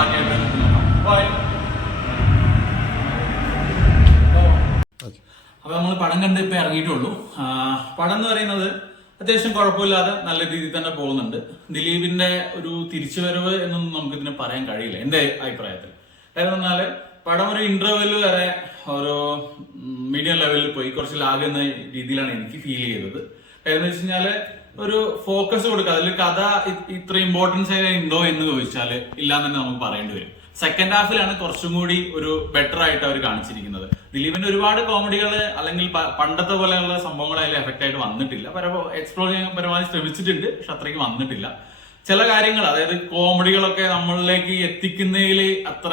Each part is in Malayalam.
ബാക്കിയായിട്ട് നോക്കാം. ബൈ. അപ്പൊ നമ്മൾ പടം കണ്ട് ഇപ്പൊ ഇറങ്ങിയിട്ടുള്ളൂ. പടം എന്ന് പറയുന്നത് അത്യാവശ്യം കുഴപ്പമില്ലാതെ നല്ല രീതിയിൽ തന്നെ പോകുന്നുണ്ട്. ദിലീപിന്റെ ഒരു തിരിച്ചുവരവ് എന്നൊന്നും നമുക്ക് ഇതിനെ പറയാൻ കഴിയില്ല എന്റെ അഭിപ്രായത്തിൽ. കാരണം പറഞ്ഞാല് പടം ഒരു ഇന്റർവെല് വരെ ഒരു മീഡിയം ലെവലിൽ പോയി കുറച്ച് ലാഗുന്ന രീതിയിലാണ് എനിക്ക് ഫീൽ ചെയ്തത്. കാര്യം എന്ന് വെച്ച് കഴിഞ്ഞാല് ഒരു ഫോക്കസ് കൊടുക്കുക, അതിൽ കഥ ഇത്ര ഇമ്പോർട്ടൻസ് ആയിട്ട് ഉണ്ടോ എന്ന് ചോദിച്ചാൽ ഇല്ലാന്ന് തന്നെ നമുക്ക് പറയേണ്ടി വരും. സെക്കൻഡ് ഹാഫിലാണ് കുറച്ചും കൂടി ഒരു ബെറ്റർ ആയിട്ട് അവർ കാണിച്ചിരിക്കുന്നത്. ദിലീപിന്റെ ഒരുപാട് കോമഡികൾ അല്ലെങ്കിൽ പണ്ടത്തെ പോലെയുള്ള സംഭവങ്ങൾ അതിൽ എഫക്റ്റ് ആയിട്ട് വന്നിട്ടില്ല. എക്സ്പ്ലോർ ചെയ്യാൻ പരമാവധി ശ്രമിച്ചിട്ടുണ്ട്, പക്ഷെ അത്രയ്ക്ക് വന്നിട്ടില്ല. ചില കാര്യങ്ങൾ, അതായത് കോമഡികളൊക്കെ നമ്മളിലേക്ക് എത്തിക്കുന്നതിൽ അത്ര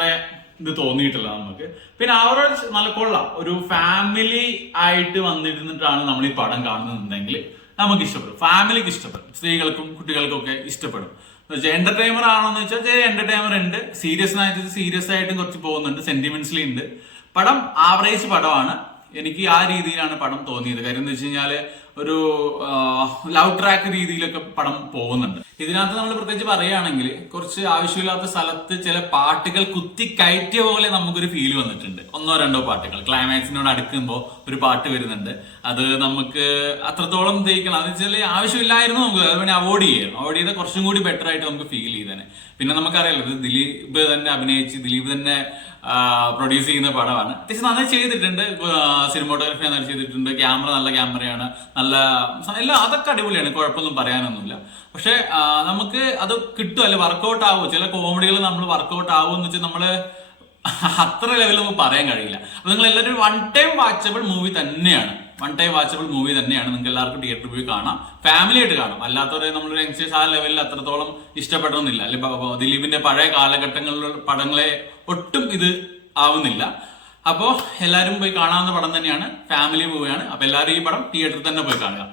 ഇത് തോന്നിയിട്ടില്ല നമുക്ക്. പിന്നെ അവരോട് നല്ല കൊള്ളാം, ഒരു ഫാമിലി ആയിട്ട് വന്നിരുന്നിട്ടാണ് നമ്മൾ ഈ പടം കാണുന്നുണ്ടെങ്കിൽ നമുക്ക് ഇഷ്ടപ്പെടും, ഫാമിലിക്ക് ഇഷ്ടപ്പെടും, സ്ത്രീകൾക്കും കുട്ടികൾക്കും ഒക്കെ ഇഷ്ടപ്പെടും. എന്റർടൈനർ ആണോന്ന് വെച്ചാൽ എന്റർടൈനർ ഉണ്ട്, സീരിയസ് ആയിട്ടും കുറച്ച് പോകുന്നുണ്ട്, സെന്റിമെന്റ്സ്ലി ഉണ്ട്. പടം ആവറേജ് പടമാണ്. എനിക്ക് ആ രീതിയിലാണ് പടം തോന്നിയത്. കാര്യം എന്ന് വെച്ച് കഴിഞ്ഞാല് ഒരു ലവ് ട്രാക്ക് രീതിയിലൊക്കെ പടം പോകുന്നുണ്ട്. ഇതിനകത്ത് നമ്മൾ പ്രത്യേകിച്ച് പറയുകയാണെങ്കിൽ കുറച്ച് ആവശ്യമില്ലാത്ത സ്ഥലത്ത് ചില പാട്ടുകൾ കുത്തി കയറ്റിയ പോലെ നമുക്കൊരു ഫീൽ വന്നിട്ടുണ്ട്. 1-2 പാട്ടുകൾ ക്ലൈമാക്സിനോട് അടുക്കുമ്പോൾ ഒരു പാട്ട് വരുന്നുണ്ട്. അത് നമുക്ക് അത്രത്തോളം തേക്കണം, അത് വെച്ചാൽ ആവശ്യമില്ലായിരുന്നു. നമുക്ക് അത് വേണേൽ അവോയ്ഡ് ചെയ്താൽ കുറച്ചും കൂടി ബെറ്റർ ആയിട്ട് നമുക്ക് ഫീൽ ചെയ്തേനെ. പിന്നെ നമുക്കറിയാലോ ഇത് ദിലീപ് തന്നെ അഭിനയിച്ച് ദിലീപ് തന്നെ പ്രൊഡ്യൂസ് ചെയ്യുന്ന പടമാണ്. അത്യാവശ്യം നന്നായി ചെയ്തിട്ടുണ്ട്, സിനിമോട്ടോഗ്രഫി നന്നായി ചെയ്തിട്ടുണ്ട്, ക്യാമറ നല്ല ക്യാമറയാണ്, നല്ല എല്ലാം അതൊക്കെ അടിപൊളിയാണ്, കുഴപ്പമൊന്നും പറയാനൊന്നുമില്ല. പക്ഷെ നമുക്ക് അത് കിട്ടുമല്ലോ, വർക്കൗട്ട് ആവും. ചില കോമഡികൾ നമ്മൾ വർക്കൗട്ട് ആവും എന്ന് വെച്ചാൽ നമ്മള് അത്ര ലെവലിൽ നമുക്ക് പറയാൻ കഴിയില്ല. അപ്പൊ നിങ്ങൾ എല്ലാവരും വൺ ടൈം വാച്ചബിൾ മൂവി തന്നെയാണ്. നിങ്ങൾക്ക് എല്ലാവർക്കും തിയേറ്ററിൽ പോയി കാണാം, ഫാമിലി ആയിട്ട് കാണാം. അല്ലാത്തവരെ നമ്മളൊരു യങ്സ്റ്റേഴ്സ് ആ ലെവലിൽ അത്രത്തോളം ഇഷ്ടപ്പെടണമെന്നില്ല. അല്ലെങ്കിൽ ദിലീപിന്റെ പഴയ കാലഘട്ടങ്ങളിലുള്ള പടങ്ങളെ ഒട്ടും ഇത് ആവുന്നില്ല. അപ്പോൾ എല്ലാവരും പോയി കാണാവുന്ന പടം തന്നെയാണ്, ഫാമിലി മൂവിയാണ്. അപ്പൊ എല്ലാവരും ഈ പടം തിയേറ്ററിൽ തന്നെ പോയി കാണുക.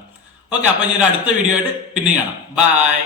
ഓക്കെ, അപ്പൊ ഇനി ഒരു അടുത്ത വീഡിയോ ആയിട്ട് പിന്നെ കാണാം. ബൈ.